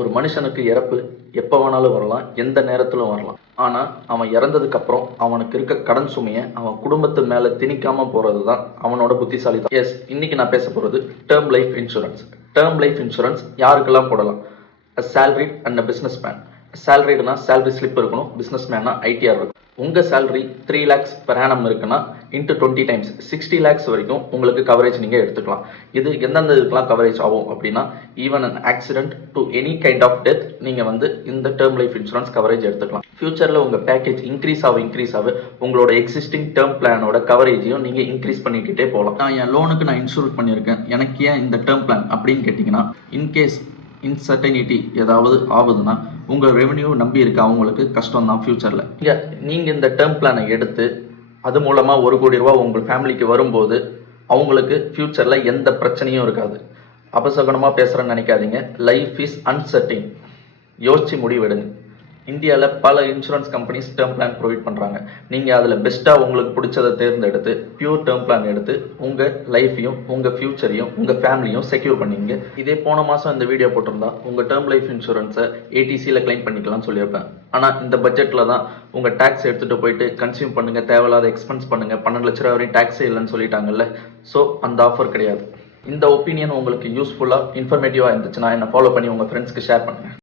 ஒரு மனுஷனுக்கு இறப்பு எப்போ வேணாலும் வரலாம், எந்த நேரத்திலும் வரலாம். ஆனால் அவன் இறந்ததுக்கு அப்புறம் அவனுக்கு இருக்க கடன் சுமையை அவன் குடும்பத்து மேலே திணிக்காம போகிறது தான் அவனோட புத்திசாலிதான். எஸ், இன்னைக்கு நான் பேச போகிறது term life insurance. Term life insurance யாருக்கெல்லாம் போடலாம்? A salaried and a business man. சேலரிடுனா சேலரி ஸ்லிப் இருக்கணும், பிஸ்னஸ் மேனா ஐடிஆர் இருக்கும். உங்கள் சேலரி 3 lakhs per annum இருக்குன்னா இன்ட்டு 20 times 60 lakhs வரைக்கும் உங்களுக்கு கவரேஜ் நீங்கள் எடுத்துக்கலாம். இது எந்தெந்த இதுக்கெல்லாம் கவரேஜ் ஆகும் அப்படின்னா, even an accident to any kind of death நீங்கள் வந்து இந்த டேர்ம் லைஃப் இன்சூரன்ஸ் கவரேஜ் எடுத்துக்கலாம். ஃபியூச்சரில் உங்கள் பேக்கேஜ் இன்க்ரீஸ் ஆக உங்களோட எக்ஸிஸ்டிங் டேர்ம் பிளானோட கவரேஜையும் நீங்கள் இன்க்ரீஸ் பண்ணிக்கிட்டே போகலாம். நான் என் லோனுக்கு நான் இன்சூர் பண்ணியிருக்கேன், எனக்கு ஏன் இந்த டேர்ம் பிளான் அப்படின்னு கேட்டிங்கன்னா, இன்கேஸ் இன்சர்டனிட்டி ஏதாவது ஆகுதுன்னா உங்கள் ரெவென்யூ நம்பி இருக்க அவங்களுக்கு கஷ்டம் தான் ஃபியூச்சரில். நீங்கள் இந்த டேர்ம் பிளானை எடுத்து அது மூலமாக 1 கோடி ரூபா உங்கள் ஃபேமிலிக்கு வரும்போது அவங்களுக்கு ஃபியூச்சரில் எந்த பிரச்சனையும் இருக்காது. அபசகனமாக பேசுகிறேன்னு நினைக்காதீங்க. Life is uncertain. யோசிச்சு முடிவெடுங்க. இந்தியாவில் பல insurance companies term plan provide பண்ணுறாங்க. நீங்கள் அதில் பெஸ்ட்டாக உங்களுக்கு பிடிச்சதை தேர்ந்தெடுத்து பியூர் டேர்ம் பிளான் எடுத்து உங்கள் லைஃப்பையும் உங்கள் ஃபியூச்சரையும் உங்கள் ஃபேமிலியும் செக்யூர் பண்ணிங்க. இதே போன மாதம் இந்த வீடியோ போட்டிருந்தா உங்கள் டேர்ம் லைஃப் இன்சூரன்ஸை ஏடிசியில் கிளைம் பண்ணிக்கலாம்னு சொல்லியிருப்பேன். ஆனால் இந்த பட்ஜெட்டில் தான் உங்கள் டேக்ஸ் எடுத்துகிட்டு போயிட்டு கன்சியூம் பண்ணுங்கள், தேவையில்லாத எக்ஸ்பென்ஸ் பண்ணுங்கள், 12 லட்ச ரூபா வரையும் டேக்ஸே இல்லைன்னு சொல்லிட்டாங்கல்ல. ஸோ அந்த ஆஃபர் கிடையாது. இந்த ஒப்பீனியன் உங்களுக்கு யூஸ்ஃபுல்லாக இன்ஃபர்மேட்டிவாக இருந்துச்சுன்னா என்னை ஃபாலோ பண்ணி உங்கள் ஃப்ரெண்ட்ஸ்க்கு ஷேர் பண்ணுங்கள்.